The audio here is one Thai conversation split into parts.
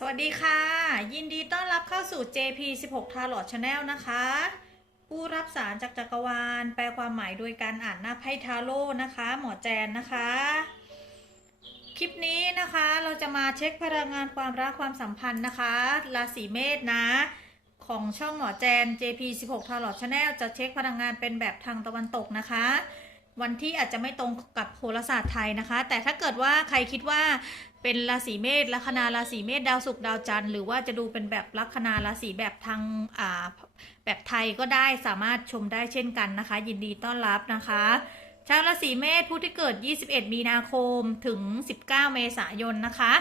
สวัสดีค่ะ ยินดีต้อนรับเข้าสู่ JP 16 Tarot Channel นะคะ ผู้รับสารจากจักรวาล แปลความหมายโดยการอ่านหน้าไพ่ทาโร่นะคะ หมอแจนนะคะ คลิปนี้นะคะเราจะมาเช็คพลังงานความรักความสัมพันธ์นะคะ ราศีเมษนะ ของช่องหมอแจน JP 16 Tarot Channel จะเช็คพลังงานเป็นแบบทางตะวันตกนะคะ วันที่อาจจะไม่ตรงกับโหราศาสตร์ไทยนะคะ แต่ถ้าเกิดว่าใครคิดว่าเป็นราศีเมษลัคนาราศีเมษดาวศุกร์ดาวจันทร์หรือว่าจะดูเป็นแบบลัคนาราศีแบบทางอ่าแบบไทยก็ได้สามารถชมได้เช่นกันนะคะ ยินดีต้อนรับนะคะชาวราศีเมษผู้ที่เกิด 21 มีนาคมถึง 19 เมษายนนะคะ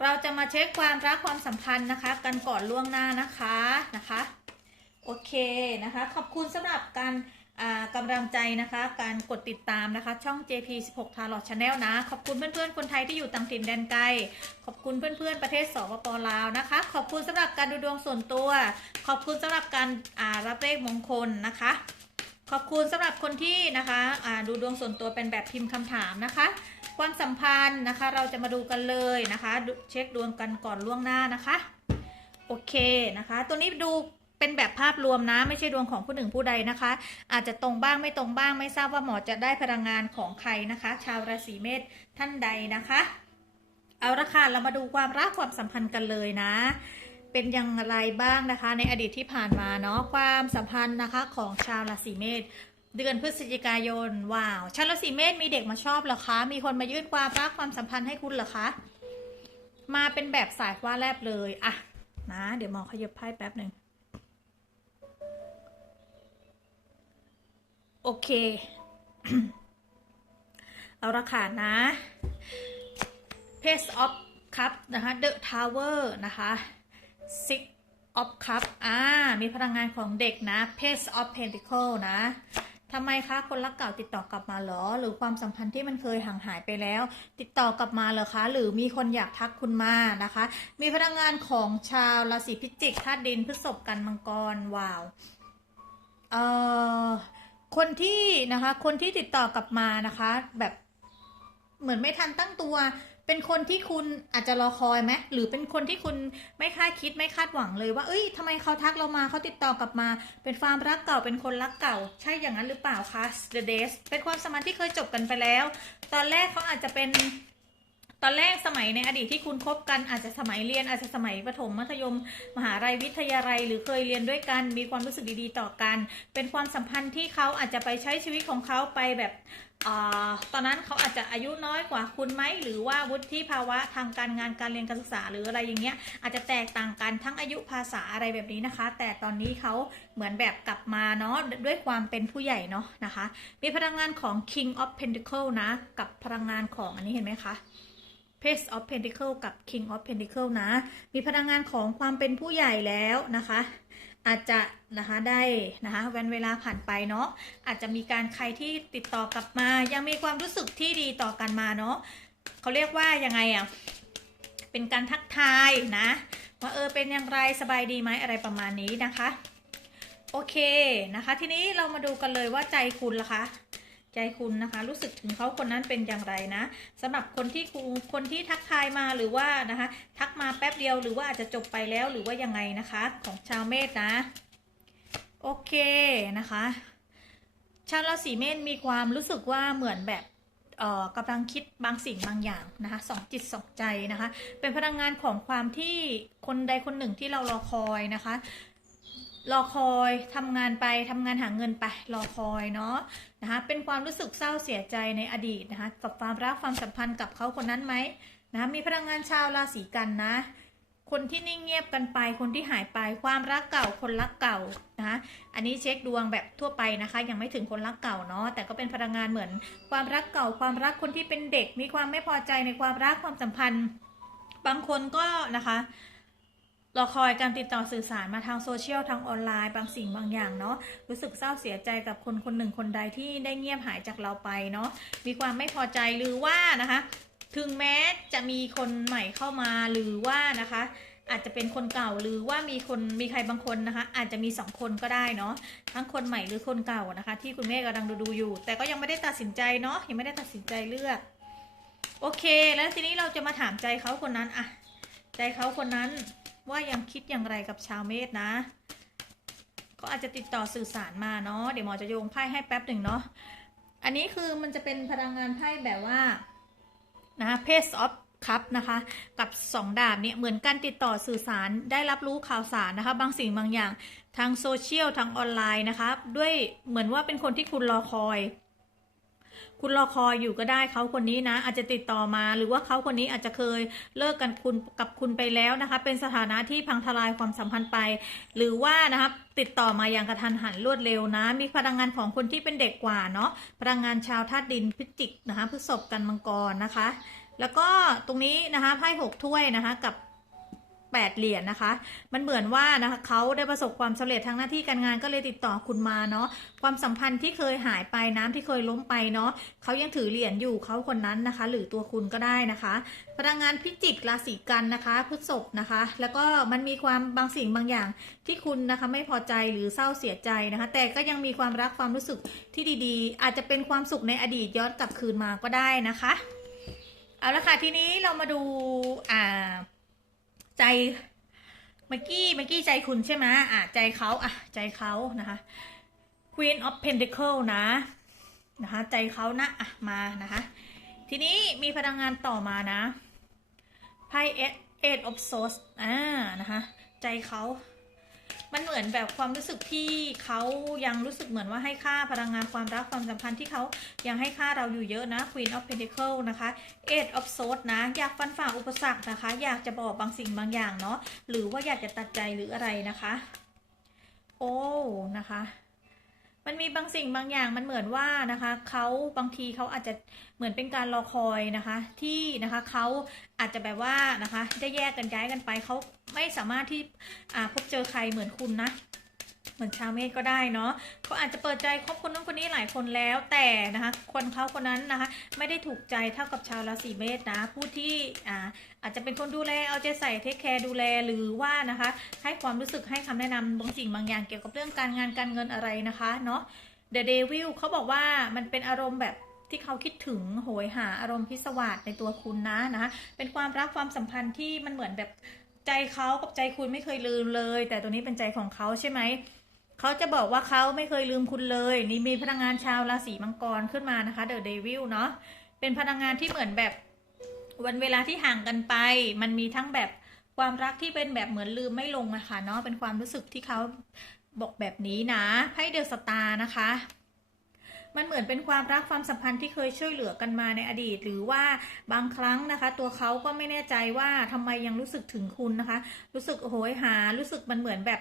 เราจะมาเช็คความรักความสัมพันธ์นะคะ กันก่อนล่วงหน้านะคะนะคะ โอเคนะคะ ขอบคุณสำหรับการ กำลังใจนะคะ การกดติดตามนะคะ ช่อง JP 16 Tarot Channel นะ ขอบคุณเพื่อนๆ คนไทยที่อยู่ต่างถิ่นแดนไกล ขอบคุณเพื่อนๆ ประเทศสปปลาวนะคะ ขอบคุณสำหรับการดูดวงส่วนตัว ขอบคุณสำหรับการรับเลขมงคลนะคะ ขอบคุณสำหรับคนที่นะคะดูดวงส่วนตัวเป็นแบบพิมพ์คำถามนะคะ ความสัมพันธ์นะคะเราจะมาดูกันเลยนะคะ เช็คดวงกันก่อนล่วงหน้านะคะ โอเคนะคะ ตัวนี้ดู เป็นแบบภาพรวมนะ ไม่ใช่ดวงของผู้หนึ่งผู้ใดนะคะ อาจจะตรงบ้างไม่ตรงบ้างไม่ทราบว่าหมอจะได้พลังงานของใครนะคะ ชาวราศีเมษท่านใดนะคะ เอาละค่ะเรามาดูความรักความสัมพันธ์กันเลยนะ เป็นอย่างไรบ้างนะคะ ในอดีตที่ผ่านมาเนาะความสัมพันธ์นะคะของชาวราศีเมษเดือนพฤศจิกายนว้าวชาวราศีเมษมีเด็กมาชอบเหรอคะ มีคนมายื่นความรักความสัมพันธ์ให้คุณเหรอคะ มาเป็นแบบสายฟ้าแลบเลยอะนะ เดี๋ยวหมอขยับไพ่แป๊บหนึ่ง โอเค เอาละค่ะนะ Page of Cup นะคะ The Tower นะคะ Six of Cup อ่า มีพลังงานของเด็กนะ Page of Pentacle นะทำไมคะคนรักเก่าติดต่อกลับมาเหรอ หรือความสัมพันธ์ที่มันเคยห่างหายไปแล้ว ติดต่อกลับมาเหรอคะ หรือมีคนอยากทักคุณมานะคะ มีพลังงานของชาวราศีพิจิกธาตุดินพฤษภกันมังกรว้าวเอ่อ คนที่นะคะคนที่ติดต่อกลับมานะคะ แบบเหมือนไม่ทันตั้งตัว เป็นคนที่คุณอาจจะรอคอยไหมหรือเป็นคนที่คุณไม่คาดคิดไม่คาดหวังเลยว่า เอ้ยทำไมเขาทักเรามาเขาติดต่อกลับมา เป็นความรักเก่าเป็นคนรักเก่า ใช่อย่างนั้นหรือเปล่าคะ The Days เป็นความสัมพันธ์ที่เคยจบกันไปแล้ว ตอนแรกเขาอาจจะเป็น อนแรกสมัยในอดีตที่คุณคบกันอาจจะสมัยเรียนอาจจะสมัยประถมมัธยม มหาลัยวิทยาลัย หรือเคยเรียนด้วยกัน มีความรู้สึกดีๆต่อกัน เป็นความสัมพันธ์ที่เขาอาจจะไปใช้ชีวิตของเขาไปแบบอตอนนั้นเขาอาจจะอายุน้อยกว่าคุณไหมหรือว่าวุฒิภาวะทางการงานการเรียนการศึกษาหรืออะไรอย่างเงี้ยอาจจะแตกต่างกันทั้งอายุภาษาอะไรแบบนี้นะคะ แต่ตอนนี้เขาเหมือนแบบกลับมาเนาะด้วยความเป็นผู้ใหญ่เนาะนะคะ มีพลังงานของ King of Pentacle นะ กับพลังงานของอันนี้เห็นไหมคะ Page of Pentacle กับ King of Pentacle นะ มีพลังงานของความเป็นผู้ใหญ่แล้วนะคะ อาจจะนะคะได้นะคะวันเวลาผ่านไปเนาะอาจจะมีการใครที่ติดต่อกลับมา ยังมีความรู้สึกที่ดีต่อกันมาเนาะเขาเรียกว่ายังไงอะ่ะเป็นการทักทายนะว่าเออเป็นอย่างไรสบายดีไหมอะไรประมาณนี้นะคะ โอเคนะคะ ทีนี้เรามาดูกันเลยว่าใจคุณล่ะคะ ใจคุณนะคะ รู้สึกถึงเขาคนนั้นเป็นอย่างไรนะสำหรับคนที่คูคนที่ทักทายมาหรือว่านะคะ ทักมาแป๊บเดียวหรือว่าอาจจะจบไปแล้วหรือว่ายังไงนะคะ ของชาวเมษนะโอเคนะคะชาวราศีเมษมีความรู้สึกว่าเหมือนแบบเอ่อกำลังคิดบางสิ่งบางอย่างนะคะสองจิตสองใจนะคะ เป็นพลังงานของความที่คนใดคนหนึ่งที่เรารอคอยนะคะ รอคอยทำงานไปทำงานหาเงินไปรอคอยเนาะนะคะเป็นความรู้สึกเศร้าเสียใจในอดีตนะคะกับความรักความสัมพันธ์กับเขาคนนั้นไหมนะคะมีพลังงานชาวราศีกันนะ คนที่นิ่งเงียบกันไปคนที่หายไปความรักเก่าคนรักเก่านะะอันนี้เช็คดวงแบบทั่วไปนะคะ ยังไม่ถึงคนรักเก่าเนาะแต่ก็เป็นพลังงานเหมือน ความรักเก่าความรักคนที่เป็นเด็ก มีความไม่พอใจในความรักความสัมพันธ์ บางคนก็นะคะ รอคอยการติดต่อสื่อสารมาทางโซเชียลทางออนไลน์บางสิ่งบางอย่างเนาะรู้สึกเศร้าเสียใจกับคนคนหนึ่งคนใดที่ได้เงียบหายจากเราไปเนาะมีความไม่พอใจหรือว่านะคะ ถึงแม้จะมีคนใหม่เข้ามาหรือว่านะคะอาจจะเป็นคนเก่าหรือว่ามีคนมีใครบางคนนะคะ อาจจะมีสองคนก็ได้เนาะทั้งคนใหม่หรือคนเก่านะคะ ที่คุณแม่กำลังดูดูอยู่ แต่ก็ยังไม่ได้ตัดสินใจเนาะยังไม่ได้ตัดสินใจเลือก โอเค แล้วทีนี้เราจะมาถามใจเขาคนนั้นอะใจเขาคนนั้น ว่ายังคิดอย่างไรกับชาวเมษนะเขาอาจจะติดต่อสื่อสารมาเนาะเดี๋ยวหมอจะโยงไพ่ให้แป๊บหนึ่งเนาะอันนี้คือมันจะเป็นพลังงานไพ่แบบว่านะเพสออฟคัพนะคะ กับสองดาบเนี่ยเหมือนการติดต่อสื่อสารได้รับรู้ข่าวสารนะคะ บางสิ่งบางอย่างทางโซเชียลทางออนไลน์นะคะ ด้วยเหมือนว่าเป็นคนที่คุณรอคอย คุณรอคอยอยู่ก็ได้เขาคนนี้นะ อาจจะติดต่อมา หรือว่าเขาคนนี้อาจจะเคยเลิกกันคุณกับคุณไปแล้วนะคะ เป็นสถานะที่พังทลายความสัมพันธ์ไป หรือว่านะครับติดต่อมาอย่างกระทันหันรวดเร็วนะ มีพลังงานของคนที่เป็นเด็กกว่าเนาะพลังงานชาวธาตุดินพิจิกนะคะพฤษภกันมังกรนะคะ แล้วก็ตรงนี้นะคะไพ่หกถ้วยนะคะกับ 8 เหรียญนะคะ มันเหมือนว่านะคะเขาได้ประสบความสำเร็จทางหน้าที่การงานก็เลยติดต่อคุณมาเนาะความสัมพันธ์ที่เคยหายไปน้ำที่เคยล้มไปเนาะเขายังถือเหรียญอยู่เขาคนนั้นนะคะ หรือตัวคุณก็ได้นะคะพลังงานพิจิกราศีกันนะคะพฤษภนะคะ แล้วก็มันมีความบางสิ่งบางอย่างที่คุณนะคะไม่พอใจหรือเศร้าเสียใจนะคะ แต่ก็ยังมีความรักความรู้สึกที่ดีๆ อาจจะเป็นความสุขในอดีตย้อนกลับคืนมาก็ได้นะคะ เอาละค่ะทีนี้เรามาดูอ่า ใจเมื่อกี้เมื่อกี้ใจคุณใช่ไหมอะใจเขาอะใจเขานะคะ Queen of Pentacle นะนะคะ ใจเขานะอะมานะคะ ทีนี้มีพลังงานต่อมานะไพ่ Eight of Swords อ่านะคะ ใจเขา มันเหมือนแบบความรู้สึกที่เขายังรู้สึกเหมือนว่าให้ค่าพลังงานความรักความสัมพันธ์ที่เขายังให้ค่าเราอยู่เยอะนะ Queen of Pentacles นะคะ Eight of Swords นะ อยากฟันฝ่าอุปสรรคนะคะ อยากจะบอกบางสิ่งบางอย่างเนาะหรือว่าอยากจะตัดใจหรืออะไรนะคะ โอ้นะคะ มันมีบางสิ่งบางอย่างมันเหมือนว่านะคะเขาบางทีเขาอาจจะเหมือนเป็นการรอคอยนะคะ ที่นะคะเขาอาจจะแบบว่านะคะได้แยกกันย้ายกันไปเขาไม่สามารถที่อ่าพบเจอใครเหมือนคุณนะ เหมือนชาวเมฆก็ได้เนาะเขาอาจจะเปิดใจคบคนนู้นคนนี้หลายคนแล้วแต่นะคะ คนเขาคนนั้นนะคะ ไม่ได้ถูกใจเท่ากับชาวราศีเมษนะ ผู้ที่อ่าอาจจะเป็นคนดูแลเอาใจใส่เทคแคร์ดูแลหรือว่านะคะ ให้ความรู้สึกให้คำแนะนำบางสิ่งบางอย่างเกี่ยวกับเรื่องการงานการเงินอะไรนะคะเนาะ The Devil เขาบอกว่ามันเป็นอารมณ์แบบที่เขาคิดถึงโหยหาอารมณ์พิศวาสในตัวคุณนะนะะเป็นความรักความสัมพันธ์ที่มันเหมือนแบบใจเขากับใจคุณไม่เคยลืมเลย แต่ตัวนี้เป็นใจของเขาใช่ไหม เขาจะบอกว่าเขาไม่เคยลืมคุณเลย นี่มีพลังงานชาวราศีมังกรขึ้นมานะคะ The Devil เนาะเป็นพลังงานที่เหมือนแบบวันเวลาที่ห่างกันไป มันมีทั้งแบบความรักที่เป็นแบบเหมือนลืมไม่ลงอะค่ะเนาะเป็นความรู้สึกที่เขาบอกแบบนี้นะไพ่เดอะสตาร์นะคะ มันเหมือนเป็นความรักความสัมพันธ์ที่เคยช่วยเหลือกันมาในอดีต หรือว่าบางครั้งนะคะ ตัวเขาก็ไม่แน่ใจว่าทำไมยังรู้สึกถึงคุณนะคะ รู้สึกโหยหารู้สึกมันเหมือนแบบ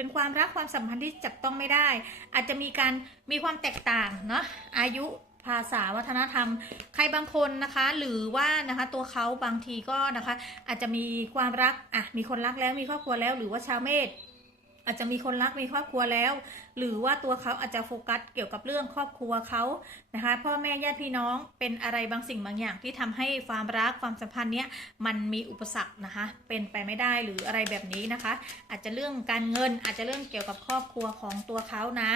เป็นความรักความสัมพันธ์ที่จับต้องไม่ได้ อาจจะมีการมีความแตกต่างเนาะอายุภาษาวัฒนธรรม ใครบางคนนะคะ หรือว่านะคะตัวเขาบางทีก็นะคะ อาจจะมีความรักอะมีคนรักแล้วมีครอบครัวแล้วหรือว่าชาวเมษ อาจจะมีคนรักมีครอบครัวแล้ว หรือว่าตัวเขาอาจจะโฟกัสเกี่ยวกับเรื่องครอบครัวเขานะคะพ่อแม่ญาติพี่น้องเป็นอะไรบางสิ่งบางอย่างที่ทำให้ความรักความสัมพันธ์เนี้ยมันมีอุปสรรคนะคะ เป็นไปไม่ได้หรืออะไรแบบนี้นะคะ อาจจะเรื่องการเงินอาจจะเรื่องเกี่ยวกับครอบครัวของตัวเขานะ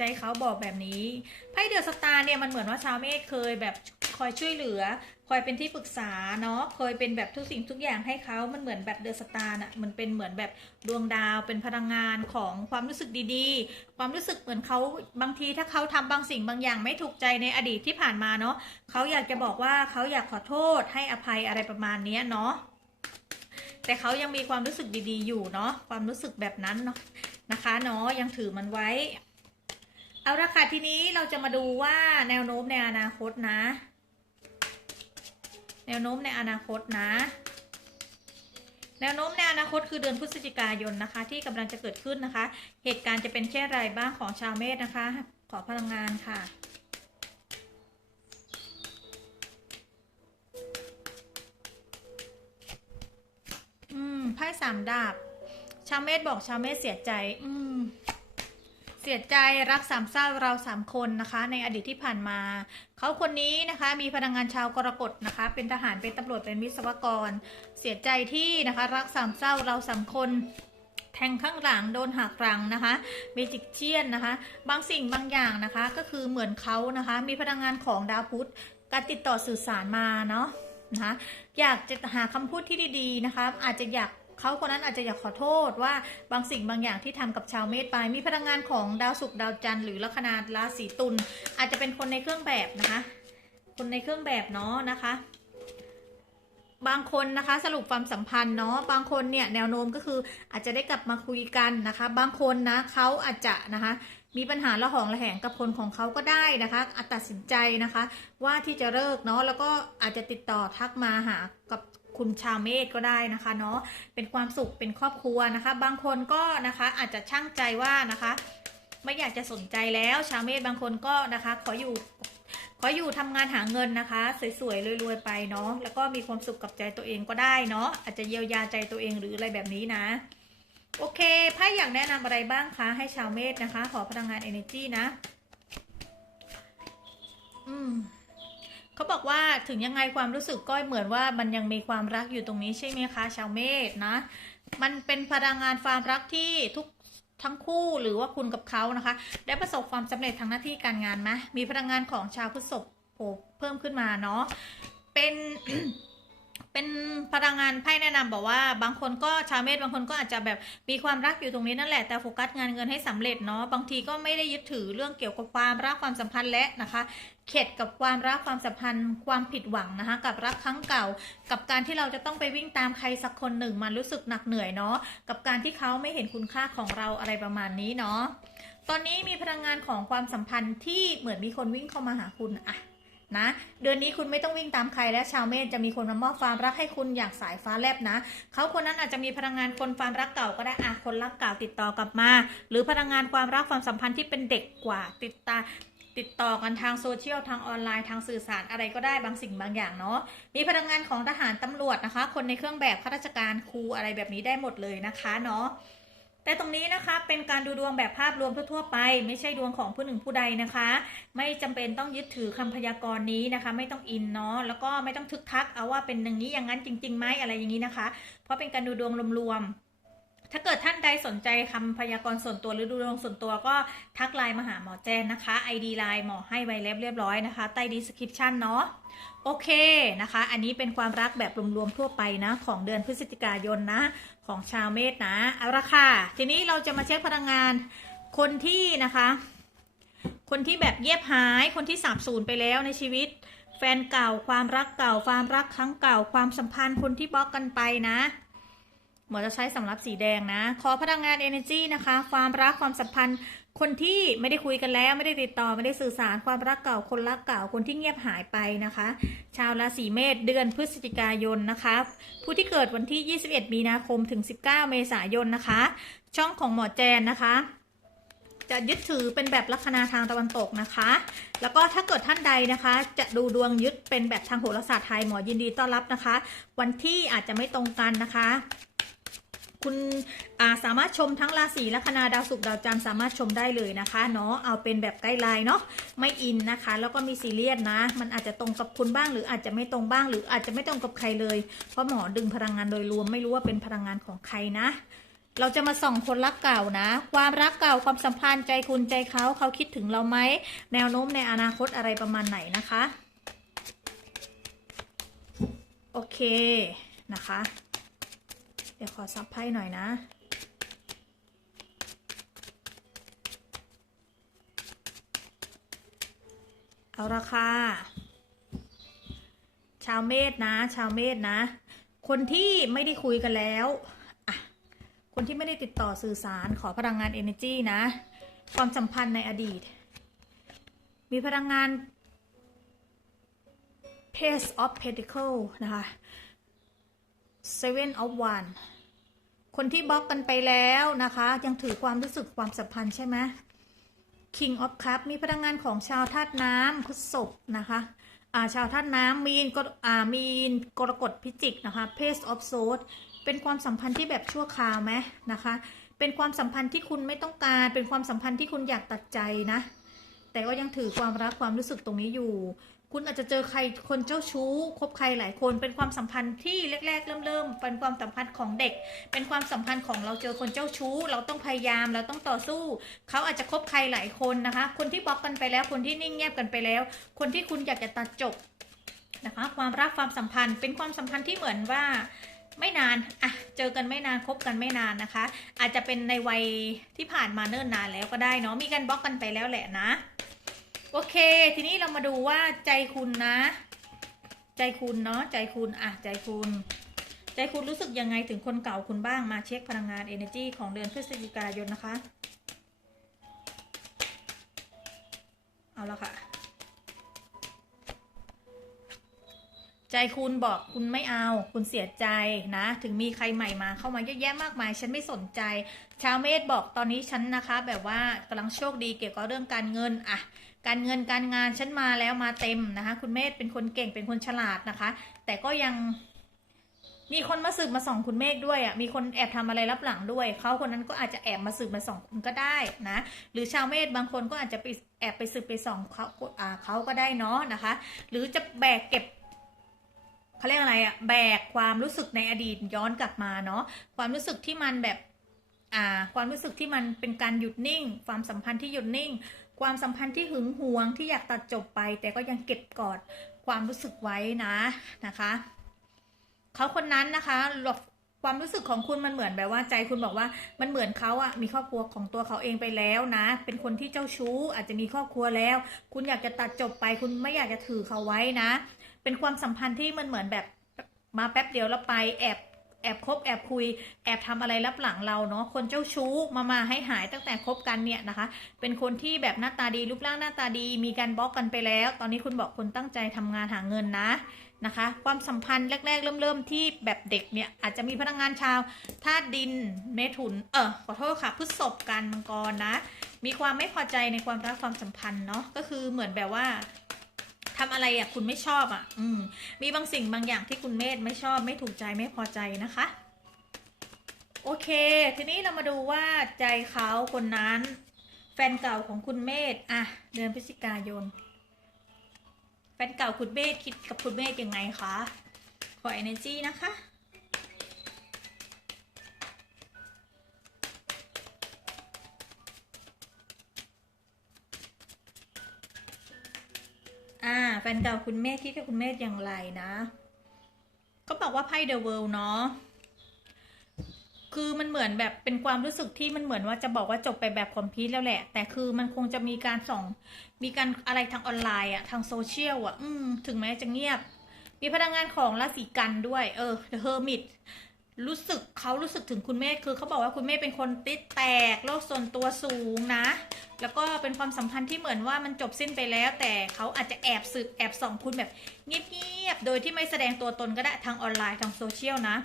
ใจเขาบอกแบบนี้ไพ่เดือะสตาร์เนี่ยมันเหมือนว่าชาวเมฆเคยแบบคอยช่วยเหลือ คอยเป็นที่ปรึกษาเนาะเคยเป็นแบบทุกสิ่งทุกอย่างให้เขามันเหมือนแบบเดอะสตาร์น่ะมันเป็นเหมือนแบบดวงดาวเป็นพลังงานของความรู้สึกดีๆ ความรู้สึกเหมือนเขาบางทีถ้าเขาทำบางสิ่งบางอย่างไม่ถูกใจในอดีตที่ผ่านมาเนาะเขาอยากจะบอกว่าเขาอยากขอโทษให้อภัยอะไรประมาณนี้เนาะแต่เขายังมีความรู้สึกดีๆ อยู่เนาะความรู้สึกแบบนั้นเนาะนะคะเนาะยังถือมันไว้ เอาละค่ะทีนี้เราจะมาดูว่าแนวโน้มในอนาคตนะ แนวโน้มในอนาคตนะ แนวโน้มในอนาคตคือเดือนพฤศจิกายนนะคะ ที่กำลังจะเกิดขึ้นนะคะ เหตุการณ์จะเป็นเช่นไรบ้างของชาวเมษนะคะ ขอพลังงานค่ะอืมไพ่สามดาบ ชาวเมษบอกชาวเมษเสียใจ อืม เสียใจรักสามเศร้าเราสามคนนะคะ ในอดีตที่ผ่านมา เขาคนนี้นะคะ มีพลังงานชาวกรกฎนะคะ เป็นทหารเป็นตำรวจเป็นวิศวกร เสียใจที่นะคะ รักสามเศร้าเราสามคนแทงข้างหลังโดนหักหลังนะคะเมจิกเชียนนะคะ บางสิ่งบางอย่างนะคะ ก็คือเหมือนเขานะคะ มีพลังงานของดาวพุธการติดต่อสื่อสารมาเนาะนะคะอยากจะหาคำพูดที่ดีๆนะคะ อาจจะอยาก เขาคนนั้นอาจจะอยากขอโทษว่าบางสิ่งบางอย่างที่ทำกับชาวเมษไป มีพลังงานของดาวศุกร์ดาวจันทร์หรือลัคนาราศีตุลอาจจะเป็นคนในเครื่องแบบนะคะ คนในเครื่องแบบเนาะนะคะบางคนนะคะสรุปความสัมพันธ์เนาะบางคนเนี่ยแนวโน้มก็คืออาจจะได้กลับมาคุยกันนะคะ บางคนนะเขาอาจจะนะคะมีปัญหาละหองระแหงกับคนของเขาก็ได้นะคะอาจตัดสินใจนะคะ ว่าที่จะเลิกเนาะแล้วก็อาจจะติดต่อทักมาหากับ คุณชาวเมธก็ได้นะคะเนาะเป็นความสุขเป็นครอบครัวนะคะ บางคนก็นะคะอาจจะช่างใจว่านะคะ ไม่อยากจะสนใจแล้ว ชาวเมธบางคนก็นะคะ ขออยู่ขออยู่ทำงานหาเงินนะคะ สวยๆรวยๆไปเนาะแล้วก็มีความสุขกับใจตัวเองก็ได้เนาะอาจจะเยียวยาใจตัวเองหรืออะไรแบบนี้นะ โอเคไพ่อยากแนะนำอะไรบ้างคะให้ชาวเมษนะคะ ขอพลังงาน energy นะ อืม เขาบอกว่าถึงยังไงความรู้สึกก็เหมือนว่ามันยังมีความรักอยู่ตรงนี้ใช่ไหมคะ ชาวเมษนะ มันเป็นพลังงานความรักที่ทุกทั้งคู่หรือว่าคุณกับเขานะคะ ได้ประสบความสำเร็จทางหน้าที่การงานไหมมีพลังงานของชาวพฤษภโผล่เพิ่มขึ้นมาเนาะเป็น เป็นพลังงานไพ่แนะนำบอกว่า บางคนก็ชาวเมษบางคนก็อาจจะแบบมีความรักอยู่ตรงนี้นั่นแหละแต่โฟกัสงานเงินให้สำเร็จเนาะบางทีก็ไม่ได้ยึดถือเรื่องเกี่ยวกับความรักความสัมพันธ์และนะคะเข็ดกับความรักความสัมพันธ์ความผิดหวังนะคะกับรักครั้งเก่า กับการที่เราจะต้องไปวิ่งตามใครสักคนหนึ่งมันรู้สึกหนักเหนื่อยเนาะกับการที่เขาไม่เห็นคุณค่าของเราอะไรประมาณนี้เนาะตอนนี้มีพลังงานของความสัมพันธ์ที่เหมือนมีคนวิ่งเข้ามาหาคุณอะ นะ เดือนนี้คุณไม่ต้องวิ่งตามใครและชาวเมษจะมีคนมามอบความรักให้คุณอย่างสายฟ้าแลบนะ เขาคนนั้นอาจจะมีพลังงานคนความรักเก่าก็ได้อะคนรักเก่าติดต่อกลับมา หรือพลังงานความรักความสัมพันธ์ที่เป็นเด็กกว่าติดตาติดต่อกันทางโซเชียลทางออนไลน์ทางสื่อสารอะไรก็ได้บางสิ่งบางอย่างเนาะมีพลังงานของทหารตำรวจนะคะ คนในเครื่องแบบข้าราชการครูอะไรแบบนี้ได้หมดเลยนะคะเนาะ แต่ตรงนี้นะคะเป็นการดูดวงแบบภาพรวมทั่วๆไป ไม่ใช่ดวงของผู้หนึ่งผู้ใดนะคะ ไม่จำเป็นต้องยึดถือคำพยากรณ์นี้นะคะ ไม่ต้องอินเนาะแล้วก็ไม่ต้องทึกทักเอาว่าเป็นอย่างนี้อย่างนั้นจริงๆไหมอะไรอย่างนี้นะคะ เพราะเป็นการดูดวงรวมๆถ้าเกิดท่านใดสนใจคำพยากรณ์ส่วนตัวหรือดูดวงส่วนตัวก็ทักไลน์มาหาหมอแจนนะคะ ID ไลน์หมอให้ไว้แล้วเรียบร้อยนะคะ ใต้ดีสคริปชันเนาะ โอเคนะคะ อันนี้เป็นความรักแบบรวมๆทั่วไปนะ ของเดือนพฤศจิกายนนะ ของชาวเมษนะเอาละค่ะ ทีนี้เราจะมาเช็คพลังงานคนที่นะคะ คนที่แบบเยียบหายคนที่สาบสูญไปแล้วในชีวิต แฟนเก่าความรักเก่า ความรักครั้งเก่า ความสัมพันธ์คนที่บล็อกกันไปนะหมอจะใช้สำหรับสีแดงนะ ขอพลังงาน energy นะคะ ความรักความสัมพันธ์ คนที่ไม่ได้คุยกันแล้วไม่ได้ติดต่อไม่ได้สื่อสารความรักเก่าคนรักเก่าคนที่เงียบหายไปนะคะ ชาวราศีเมษเดือนพฤศจิกายนนะคะ ผู้ที่เกิดวันที่ 21 มีนาคมถึง 19 เมษายนนะคะ ช่องของหมอแจนนะคะ จะยึดถือเป็นแบบลัคนาทางตะวันตกนะคะ แล้วก็ถ้าเกิดท่านใดนะคะ จะดูดวงยึดเป็นแบบทางโหราศาสตร์ไทยหมอยินดีต้อนรับนะคะ วันที่อาจจะไม่ตรงกันนะคะ คุณาสามารถชมทั้งราศีลัคนาดาวศุกร์ดาวจันทร์สามารถชมได้เลยนะคะเนาะเอาเป็นแบบใกล้ไลน์เนาะไม่อินนะคะ แล้วก็มีซีเรียสนะ มันอาจจะตรงกับคุณบ้างหรืออาจจะไม่ตรงบ้าง หรืออาจจะไม่ตรงกับใครเลย เพราะหมอดึงพลังงานโดยรวมไม่รู้ว่าเป็นพลังงานของใครนะ เราจะมาส่องคนรักเก่านะ ความรักเก่าความสัมพันธ์ใจคุณใจเขาเขาคิดถึงเราไหมแนวโน้มในอนาคตอะไรประมาณไหนนะคะ โอเคนะคะ ดี๋ยวขอซับไพ่หน่อยนะ เอาละค่ะชาวเมษนะ ชาวเมษนะ คนที่ไม่ได้คุยกันแล้ว คนที่ไม่ได้ติดต่อสื่อสารขอพลังงาน energy นะ ความสัมพันธ์ในอดีต มีพลังงาน Page of Pentacle นะคะ Seven of One คนที่บล็อกกันไปแล้วนะคะ ยังถือความรู้สึกความสัมพันธ์ใช่ไหม King of Cup มีพลังงานของชาวธาตุน้ำพฤษภนะคะอ่าชาวธาตุน้ำมีนกรอ่ามีนกรกฎพิจิกนะคะ Page of Swords เป็นความสัมพันธ์ที่แบบชั่วคราวไหมนะคะ เป็นความสัมพันธ์ที่คุณไม่ต้องการ เป็นความสัมพันธ์ที่คุณอยากตัดใจนะ แต่ก็ยังถือความรักความรู้สึกตรงนี้อยู่ คุณอาจจะเจอใครคนเจ้าชู้คบใครหลายคนเป็นความสัมพันธ์ที่แรก ๆ เริ่มๆเป็นความสัมพันธ์ของเด็ก เป็นความสัมพันธ์ของเราเจอคนเจ้าชู้ เราต้องพยายามเราต้องต่อสู้ เขาอาจจะคบใครหลายคนนะคะ คนที่บล็อกกันไปแล้วคนที่นิ่งเงียบกันไปแล้ว คนที่คุณอยากจะตัดจบนะคะความรักความสัมพันธ์เป็นความสัมพันธ์ที่เหมือนว่าไม่นานอะเจอกันไม่นานคบกันไม่นานนะคะ อาจจะเป็นในวัยที่ผ่านมาเนิ่นนานแล้วก็ได้เนาะมีการบล็อกกันไปแล้วแหละนะ โอเค ทีนี้เรามาดูว่าใจคุณนะ ใจคุณเนาะใจคุณอะใจคุณ ใจคุณรู้สึกยังไงถึงคนเก่าคุณบ้างมาเช็คพลังงาน energy ของเดือนพฤศจิกายนนะคะ เอาละค่ะ ใจคุณบอกคุณไม่เอา คุณเสียใจนะ ถึงมีใครใหม่มาเข้ามาเยอะแยะมากมาย ฉันไม่สนใจ ชาวเมษบอกตอนนี้ฉันนะคะ แบบว่ากำลังโชคดีเกี่ยวกับเรื่องการเงินอะ การเงินการงานฉันมาแล้วมาเต็มนะคะ คุณเมธเป็นคนเก่งเป็นคนฉลาดนะคะ แต่ก็ยังมีคนมาสืบมาส่องคุณเมฆด้วยอะ มีคนแอบทำอะไรรับหลังด้วย เขาคนนั้นก็อาจจะแอบมาสืบมาส่องคุณก็ได้นะ หรือชาวเมธบางคนก็อาจจะไปแอบไปสืบไปส่องเขาอ่าเขาก็ได้เนาะนะคะ หรือจะแบกเก็บเขาเรียกอะไรอะ แบกความรู้สึกในอดีตย้อนกลับมาเนาะ ความรู้สึกที่มันแบบ อ่า ความรู้สึกที่มันเป็นการหยุดนิ่ง ความสัมพันธ์ที่หยุดนิ่ง ความสัมพันธ์ที่หึงหวงที่อยากตัดจบไป แต่ก็ยังเก็บกอดความรู้สึกไว้นะนะคะ เขาคนนั้นนะคะหลบความรู้สึกของคุณมันเหมือนแบบว่าใจคุณบอกว่ามันเหมือนเขาอะมีครอบครัวของตัวเขาเองไปแล้วนะ เป็นคนที่เจ้าชู้ อาจจะมีครอบครัวแล้ว คุณอยากจะตัดจบไป คุณไม่อยากจะถือเขาไว้นะ เป็นความสัมพันธ์ที่มันเหมือนแบบมาแป๊บเดียวแล้วไปแอบ แอบคบแอบคุย แอบทำอะไรรับหลังเราเนาะคนเจ้าชู้มามาให้หายตั้งแต่คบกันเนี่ยนะคะ เป็นคนที่แบบหน้าตาดีรูปร่างหน้าตาดี มีการบล็อกกันไปแล้ว ตอนนี้คุณบอกคุณตั้งใจทำงานหาเงินนะนะคะ ความสัมพันธ์แรกๆ เริ่มๆที่แบบเด็กเนี่ยอาจจะมีพนักงานชาวธาตุดินเมถุน เออขอโทษค่ะพฤษภกันมังกรนะ มีความไม่พอใจในความรักความสัมพันธ์เนาะก็คือเหมือนแบบว่า ทำอะไรอะคุณไม่ชอบอะ อืม มีบางสิ่งบางอย่างที่คุณเมธไม่ชอบไม่ถูกใจไม่พอใจนะคะ โอเค ทีนี้เรามาดูว่าใจเขาคนนั้น แฟนเก่าของคุณเมธอะ เดือนพฤศจิกายน แฟนเก่าคุณเมธคิดกับคุณเมธยังไงคะ ขอ energy นะคะ อ่า แฟนเก่าคุณเมธคิดกับคุณเมธอย่างไรนะก็บอกว่าไพ่ The World เนาะคือมันเหมือนแบบเป็นความรู้สึกที่มันเหมือนว่าจะบอกว่าจบไปแบบคอมพิวแล้วแหละ แต่คือมันคงจะมีการส่อง มีการอะไรทางออนไลน์อะทางโซเชียลอะอืม ถึงแม้จะเงียบ มีพนักงานของราศีกันด้วย เออ The Hermit รู้ รู้สึกเขารู้สึกถึงคุณเมธคือเขาบอกว่าคุณเมธเป็นคนติดแตกโลกส่วนตัวสูงนะ แล้วก็เป็นความสัมพันธ์ที่เหมือนว่ามันจบสิ้นไปแล้ว แต่เขาอาจจะแอบสืบแอบส่องคุณแบบเงียบๆโดยที่ไม่แสดงตัวตนก็ได้ทางออนไลน์ทางโซเชียลนะ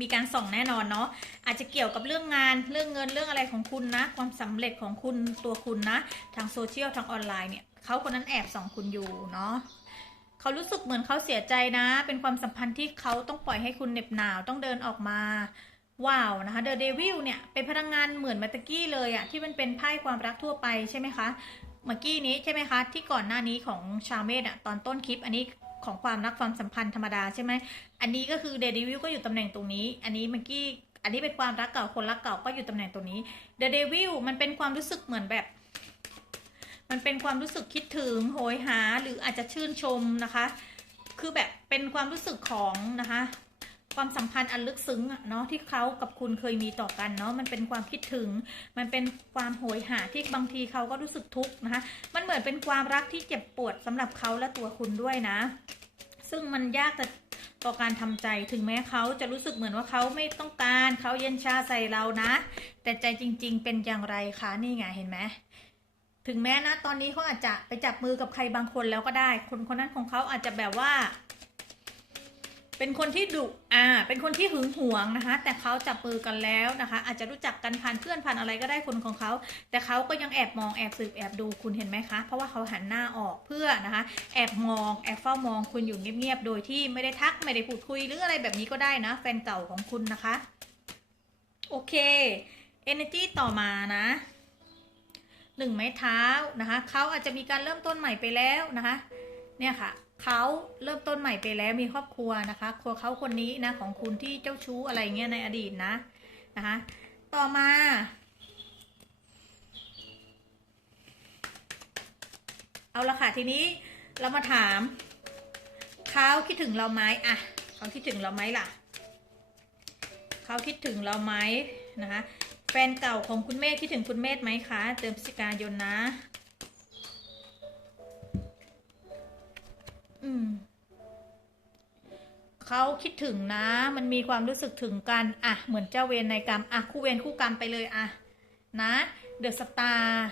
มีการส่องแน่นอนเนาะอาจจะเกี่ยวกับเรื่องงานเรื่องเงินเรื่องอะไรของคุณนะ ความสำเร็จของคุณตัวคุณนะ ทางโซเชียลทางออนไลน์เนี่ยเขาคนนั้นแอบส่องคุณอยู่เนาะ เขารู้สึกเหมือนเขาเสียใจนะ เป็นความสัมพันธ์ที่เขาต้องปล่อยให้คุณเหน็บหนาวต้องเดินออกมา ว้าวนะคะเดอะเดวิลเนี่ยเป็นพลังงานเหมือนมาตะกี้เลยอะที่มันเป็นไพ่ความรักทั่วไปใช่ไหมคะเมื่อกี้นี้ใช่ไหมคะที่ก่อนหน้านี้ของชาเมธอะตอนต้นคลิป อันนี้ของความรักความสัมพันธ์ธรรมดาใช่ไหมอันนี้ก็คือเดอะเดวิลก็อยู่ตำแหน่งตรงนี้ อันนี้เมื่อกี้อันนี้เป็นความรักเก่าคนรักเก่าก็อยู่ตำแหน่งตรงนี้เดอะเดวิลมันเป็นความรู้สึกเหมือนแบบ มันเป็นความรู้สึกคิดถึงโหยหาหรืออาจจะชื่นชมนะคะ คือแบบเป็นความรู้สึกของนะคะ ความสัมพันธ์อันลึกซึ้งเนาะที่เขากับคุณเคยมีต่อกันเนาะมันเป็นความคิดถึง มันเป็นความโหยหาที่บางทีเขาก็รู้สึกทุกข์นะคะ มันเหมือนเป็นความรักที่เจ็บปวดสำหรับเขาและตัวคุณด้วยนะ ซึ่งมันยากแต่ต่อการทำใจถึงแม้เขาจะรู้สึกเหมือนว่าเขาไม่ต้องการเขาเย็นชาใส่เรานะ แต่ใจจริง ๆ เป็นอย่างไรคะนี่ไงเห็นไหม ถึงแม้นะตอนนี้เขาอาจจะไปจับมือกับใครบางคนแล้วก็ได้ คนคนนั้นของเขาอาจจะแบบว่า เป็นคนที่ดุอ่า เป็นคนที่หึงหวงนะคะ แต่เขาจับมือกันแล้วนะคะ อาจจะรู้จักกันผ่านเพื่อนผ่านอะไรก็ได้คนของเขา แต่เขาก็ยังแอบมองแอบสืบแอบดูคุณเห็นไหมคะ เพราะว่าเขาหันหน้าออกเพื่อนะคะ แอบมองแอบเฝ้ามองคุณอยู่เงียบๆโดยที่ไม่ได้ทักไม่ได้พูดคุยหรืออะไรแบบนี้ก็ได้นะ แฟนเก่าของคุณนะคะ โอเค energy ต่อมานะ หนึ่งไม้เท้านะคะเขาอาจจะมีการเริ่มต้นใหม่ไปแล้วนะคะ เนี่ยค่ะเขาเริ่มต้นใหม่ไปแล้วมีครอบครัวนะคะครัวเขาคนนี้นะของคุณที่เจ้าชู้อะไรเงี้ยในอดีตนะนะคะ ต่อมาเอาละค่ะทีนี้เรามาถามเขาคิดถึงเราไหมอะเขาคิดถึงเราไหมล่ะเขาคิดถึงเราไหมนะคะ ฟนเก่าของคุณเมธคิดถึงคุณเมธไหมคะเดือนพฤศจิกายนนะ อืมเขาคิดถึงนะ มันมีความรู้สึกถึงกัน อะ เหมือนเจ้าเวรในกรรม อะ คู่เวรคู่กรรมไปเลย อะ นะ เดอะสตาร์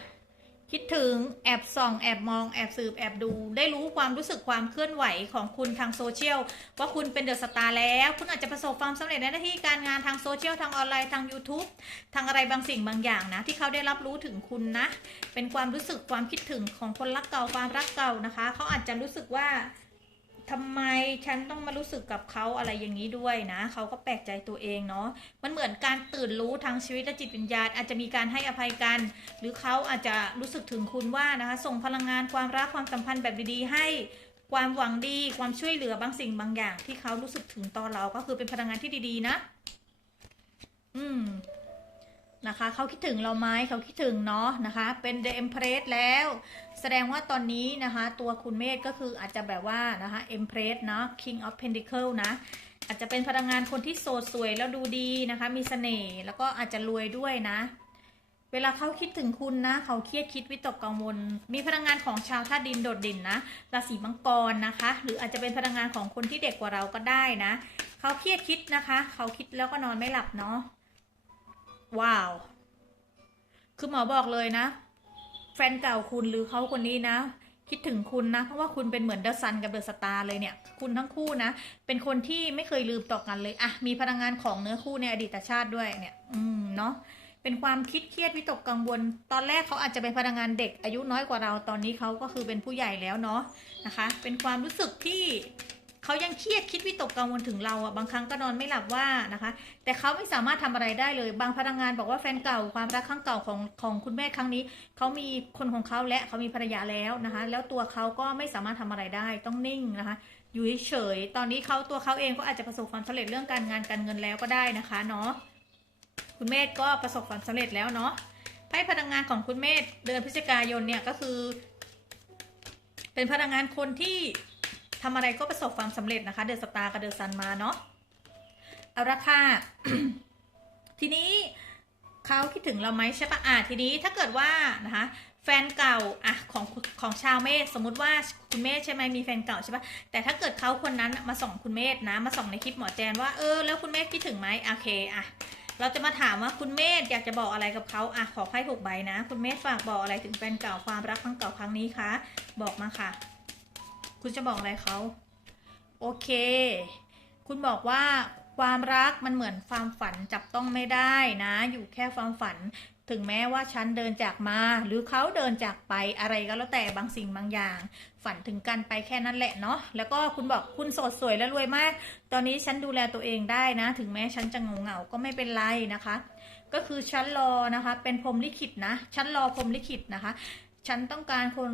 คิดถึงแอบส่องแอบมองแอบสืบแอบดู ได้รู้ความรู้สึกความเคลื่อนไหวของคุณทางโซเชียลว่าคุณเป็นเดอะสตาร์แล้ว คุณอาจจะประสบความสำเร็จในหน้าที่การงานทางโซเชียลทางออนไลน์ทาง YouTube ทางอะไรบางสิ่งบางอย่างนะ ที่เขาได้รับรู้ถึงคุณนะ เป็นความรู้สึกความคิดถึงของคนรักเก่าความรักเก่านะคะ เขาอาจจะรู้สึกว่า ทำไมฉันต้องมารู้สึกกับเขาอะไรอย่างนี้ด้วยนะ เขาก็แปลกใจตัวเองเนาะมันเหมือนการตื่นรู้ทางชีวิตและจิตวิญญาณ อาจจะมีการให้อภัยกัน หรือเขาอาจจะรู้สึกถึงคุณว่านะคะส่งพลังงานความรักความสัมพันธ์แบบดีๆให้ความหวังดีความช่วยเหลือบางสิ่งบางอย่าง ที่เขารู้สึกถึงตอนเราก็คือเป็นพลังงานที่ดีๆนะ อืม นะคะเขาคิดถึงเราไหมเขาคิดถึงเนาะนะคะ เป็น The Empress แล้ว แสดงว่าตอนนี้นะคะ ตัวคุณเมธก็คืออาจจะแบบว่านะคะ Empress เนาะ King of Pentacle นะ อาจจะเป็นพลังงานคนที่โสดสวยแล้วดูดีนะคะ มีเสน่ห์แล้วก็อาจจะรวยด้วยนะ เวลาเขาคิดถึงคุณนะ เขาเครียดคิดวิตกกังวล มีพลังงานของชาวธาตุดินโดดเด่นนะราศีมังกรนะคะ หรืออาจจะเป็นพลังงานของคนที่เด็กกว่าเราก็ได้นะ เขาเครียดคิดนะคะ เขาคิดแล้วก็นอนไม่หลับเนาะ ว้าว คือหมอบอกเลยนะ แฟนเก่าคุณหรือเขาคนนี้นะ คิดถึงคุณนะ เพราะว่าคุณเป็นเหมือนเดอะซันกับเดอะสตาร์เลยเนี่ย คุณทั้งคู่นะ เป็นคนที่ไม่เคยลืมต่อกันเลยอะมีพลังงานของเนื้อคู่ในอดีตชาติด้วยเนี่ย อืมเนาะเป็นความคิดเครียดวิตกกังวล ตอนแรกเขาอาจจะเป็นพลังงานเด็กอายุน้อยกว่าเรา ตอนนี้เขาก็คือเป็นผู้ใหญ่แล้วเนาะนะคะ เป็นความรู้สึกที่ เขายังเครียดคิดวิตกกังวลถึงเราอะบางครั้งก็นอนไม่หลับว่านะคะ แต่เขาไม่สามารถทำอะไรได้เลย บางพลังงานบอกว่าแฟนเก่าความรักครั้งเก่าของของคุณแม่ครั้งนี้เขามีคนของเขาและเขามีภรรยาแล้วนะคะ แล้วตัวเขาก็ไม่สามารถทำอะไรได้ต้องนิ่งนะคะ อยู่เฉยตอนนี้เขาตัวเขาเองก็อาจจะประสบความสำเร็จเรื่องการงานการเงินแล้วก็ได้นะคะเนาะคุณเมธก็ประสบความสำเร็จแล้วเนาะไพ่พลังงานของคุณเมธเดือนพฤศจิกายนเนี่ยก็คือ เป็นพลังงานคนที่ ทำอะไรก็ประสบความสำเร็จนะคะ เดอะสตาร์กับเดอะซันมาเนาะเอาละค่ะ ทีนี้เขาคิดถึงเราไหมใช่ปะอะทีนี้ถ้าเกิดว่านะคะแฟนเก่าอะของของชาวเมธสมมติว่าคุณเมธใช่ไหมมีแฟนเก่าใช่ปะแต่ถ้าเกิดเขาคนนั้นมาส่องคุณเมธนะ มาส่องในคลิปหมอแจนว่าเออแล้วคุณเมธคิดถึงไหมโอเคอะเราจะมาถามว่าคุณเมธอยากจะบอกอะไรกับเขาอะขอไพ่หกใบนะ คุณเมธฝากบอกอะไรถึงแฟนเก่าความรักครั้งเก่าครั้งนี้คะบอกมาค่ะ คุณจะบอกอะไรเขาโอเค คุณบอกว่าความรักมันเหมือนความฝันจับต้องไม่ได้นะ อยู่แค่ความฝัน ถึงแม้ว่าฉันเดินจากมา หรือเขาเดินจากไปอะไรก็แล้วแต่บางสิ่งบางอย่าง ฝันถึงกันไปแค่นั้นแหละเนาะแล้วก็คุณบอกคุณโสดสวยและรวยมาก ตอนนี้ฉันดูแลตัวเองได้นะ ถึงแม้ฉันจะเงาเหงาก็ไม่เป็นไรนะคะ ก็คือฉันรอนะคะ เป็นพรหมลิขิตนะฉันรอพรหมลิขิตนะคะ ฉันต้องการคน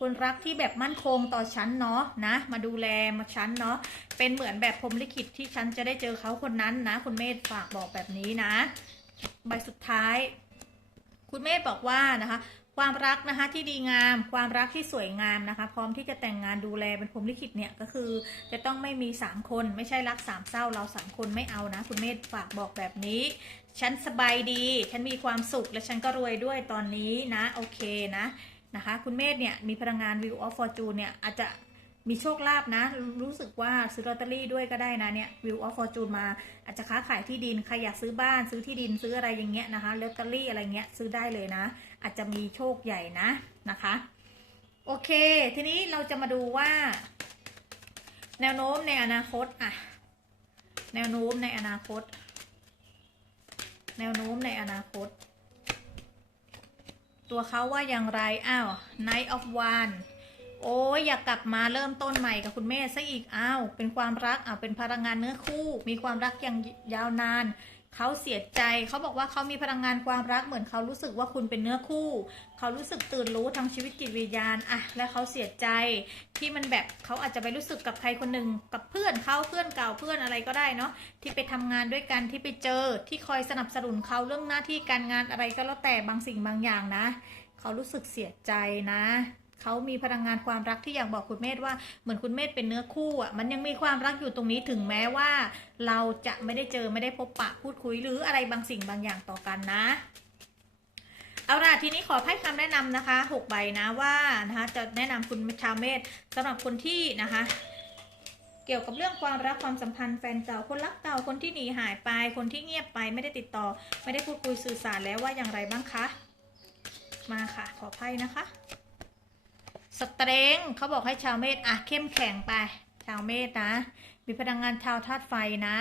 คนรักที่แบบมั่นคงต่อฉันเนาะนะ มาดูแลมาฉันเนาะเป็นเหมือนแบบพรหมลิขิตที่ฉันจะได้เจอเขาคนนั้นนะ คุณเมธฝากบอกแบบนี้นะ ใบสุดท้าย คุณเมธบอกว่านะคะ ความรักนะคะที่ดีงาม ความรักที่สวยงามนะคะ พร้อมที่จะแต่งงานดูแลเป็นพรหมลิขิตเนี่ยก็คือ จะต้องไม่มีสามคนไม่ใช่รักสามเศร้าเราสามคนไม่เอานะ คุณเมธฝากบอกแบบนี้ฉันสบายดี ฉันมีความสุขและฉันก็รวยด้วยตอนนี้นะ โอเคนะ นะคะ คุณเมธเนี่ยมีพลังงาน View of Fortune เนี่ยอาจจะมีโชคลาภนะ รู้สึกว่าซื้อลอตเตอรี่ด้วยก็ได้นะเนี่ย View of Fortune มาอาจจะค้าขายที่ดิน ใครอยากซื้อบ้านซื้อที่ดินซื้ออะไรอย่างเงี้ยนะคะลอตเตอรี่อะไรเงี้ยซื้อได้เลยนะ อาจจะมีโชคใหญ่นะนะคะ โอเค ทีนี้เราจะมาดูว่า แนวโน้มในอนาคตอะแนวโน้มในอนาคต แนวโน้มในอนาคต ตัวเขาว่าอย่างไร อ้าว Night of One โอ้ยอยากกลับมาเริ่มต้นใหม่กับคุณแม่ซะอีก อ้าว เป็นความรักอ้าวเป็นพลังงานเนื้อคู่ มีความรักอย่างยาวนาน เขาเสียใจเขาบอกว่าเขามีพลังงานความรักเหมือนเขารู้สึกว่าคุณเป็นเนื้อคู่ เขารู้สึกตื่นรู้ทางชีวิตจิตวิญญาณอะและเขาเสียใจที่มันแบบเขาอาจจะไปรู้สึกกับใครคนหนึ่งกับเพื่อนเขาเพื่อนเก่าเพื่อนอะไรก็ได้เนาะที่ไปทำงานด้วยกันที่ไปเจอที่คอยสนับสนุนเขาเรื่องหน้าที่การงานอะไรก็แล้วแต่บางสิ่งบางอย่างนะ เขารู้สึกเสียใจนะ เขามีพลังงานความรักที่อยากบอกคุณเมธว่าเหมือนคุณเมธเป็นเนื้อคู่อะมันยังมีความรักอยู่ตรงนี้ถึงแม้ว่า เราจะไม่ได้เจอไม่ได้พบปะพูดคุยหรืออะไรบางสิ่งบางอย่างต่อกันนะเอาล่ะทีนี้ขอให้คำแนะนำนะคะหกใบนะว่านะคะจะแนะนำคุณชาวเมธสำหรับคนที่นะคะ เกี่ยวกับเรื่องความรักความสัมพันธ์แฟนเก่าคนรักเก่าคนที่หนีหายไป คนที่เงียบไปไม่ได้ติดต่อ ไม่ได้พูดคุยสื่อสารแล้วว่าอย่างไรบ้างคะ มาค่ะ ขอไพ่นะคะ สเตรงเขาบอกให้ชาวเมษอะเข้มแข็งไป ชาวเมษนะ มีพลังงานชาวธาตุไฟนะ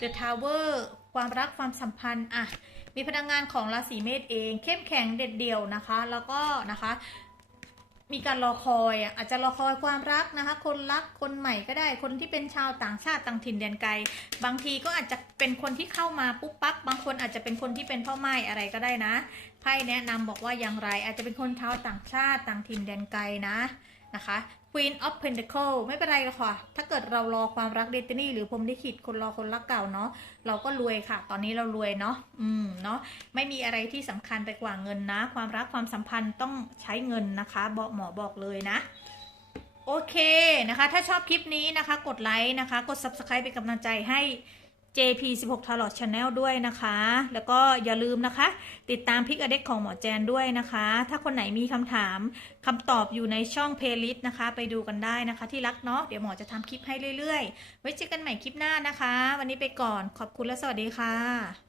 The Tower ความรักความสัมพันธ์อะมีพลังงานของราศีเมษเอง เข้มแข็งเด็ดเดี่ยวนะคะ แล้วก็นะคะ มีการรอคอยอะอาจจะรอคอยความรักนะคะ คนรักคนใหม่ก็ได้คนที่เป็นชาวต่างชาติต่างถิ่นแดนไกล บางทีก็อาจจะเป็นคนที่เข้ามาปุ๊บปั๊บบางคนอาจจะเป็นคนที่เป็นพ่อไม้อะไรก็ได้นะไพ่แนะนำบอกว่าอย่างไร อาจจะเป็นคนชาวต่างชาติต่างถิ่นแดนไกลนะนะคะ Queen of Pentacle ไม่เป็นไรหรอกค่ะ ถ้าเกิดเรารอความรักเดตินี่หรือพรหมลิขิตคนรอคนรักเก่าเนาะ เราก็รวยค่ะ ตอนนี้เรารวยเนาะ อืม เนาะ ไม่มีอะไรที่สำคัญไปกว่าเงินนะ ความรักความสัมพันธ์ต้องใช้เงินนะคะ บอกหมอบอกเลยนะ โอเคนะคะ ถ้าชอบคลิปนี้นะคะ กดไลค์นะคะ กด Subscribe เป็นกำลังใจให้ JP16 Tarot Channel ด้วยนะคะ แล้วก็อย่าลืมนะคะ ติดตามพิกอเด็กของหมอแจนด้วยนะคะ ถ้าคนไหนมีคำถามคำตอบอยู่ในช่องเพลย์ลิสต์นะคะ ไปดูกันได้นะคะ ที่รักเนาะเดี๋ยวหมอจะทำคลิปให้เรื่อยๆ ไว้เจอกันใหม่คลิปหน้านะคะ วันนี้ไปก่อนขอบคุณและสวัสดีค่ะ